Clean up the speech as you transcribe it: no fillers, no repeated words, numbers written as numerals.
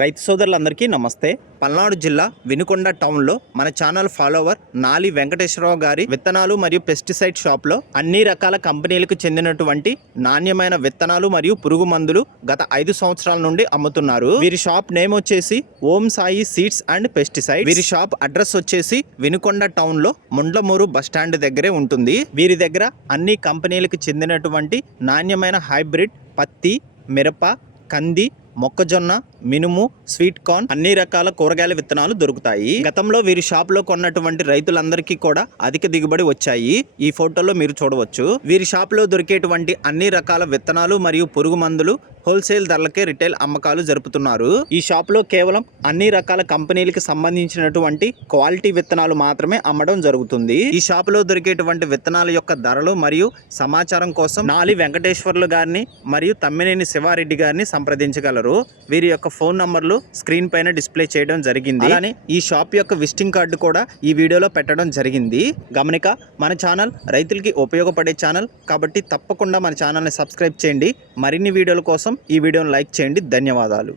రైతు సోదరులందరికీ నమస్తే. పల్నాడు జిల్లా వినుకొండ టౌన్లో మన ఛానల్ ఫాలోవర్ నాలి వెంకటేశ్వరరావు గారి విత్తనాలు మరియు పెస్టిసైడ్ షాప్లో అన్ని రకాల కంపెనీలకు చెందినటువంటి నాణ్యమైన విత్తనాలు మరియు పురుగు మందులు గత 5 సంవత్సరాల నుండి అమ్ముతున్నారు. వీరి షాప్ నేమ్ వచ్చేసి Om Sai seeds and pesticide. వీరి షాప్ అడ్రస్ వచ్చేసి వినుకొండ టౌన్లో ముండ్లమూరు బస్టాండ్ దగ్గరే ఉంటుంది. వీరి దగ్గర అన్ని కంపెనీలకు చెందినటువంటి నాణ్యమైన హైబ్రిడ్ పత్తి, మిరప, కంది, మొక్కజొన్న, మినుము, స్వీట్ కార్న్ అన్ని రకాల కూరగాయల విత్తనాలు దొరుకుతాయి. గతంలో వీరి షాప్ లో కొన్నటువంటి రైతులందరికీ కూడా అధిక దిగుబడి వచ్చాయి. ఈ ఫోటోలో మీరు చూడవచ్చు. వీరి షాప్ లో దొరికేటువంటి అన్ని రకాల విత్తనాలు మరియు పురుగు మందులు హోల్సేల్ ధరలకే రిటైల్ అమ్మకాలు జరుపుతున్నారు. ఈ షాప్ లో కేవలం అన్ని రకాల కంపెనీలకు సంబంధించినటువంటి క్వాలిటీ విత్తనాలు మాత్రమే అమ్మడం జరుగుతుంది. ఈ షాప్ లో దొరికేటువంటి విత్తనాల యొక్క ధరలు మరియు సమాచారం కోసం నాలి వెంకటేశ్వర్లు గారిని మరియు తమ్మినేని శివారెడ్డి గారిని సంప్రదించగలరు. వీరి యొక్క ఫోన్ నంబర్లు స్క్రీన్ పైన డిస్ప్లే చేయడం జరిగింది. అలానే ఈ షాప్ యొక్క విజిటింగ్ కార్డు కూడా ఈ వీడియోలో పెట్టడం జరిగింది. గమనిక, మన ఛానల్ రైతులకి ఉపయోగపడే ఛానల్ కాబట్టి తప్పకుండా మన ఛానల్ని సబ్స్క్రైబ్ చేయండి. మరిన్ని వీడియోల కోసం ఈ వీడియోని లైక్ చేయండి. ధన్యవాదాలు.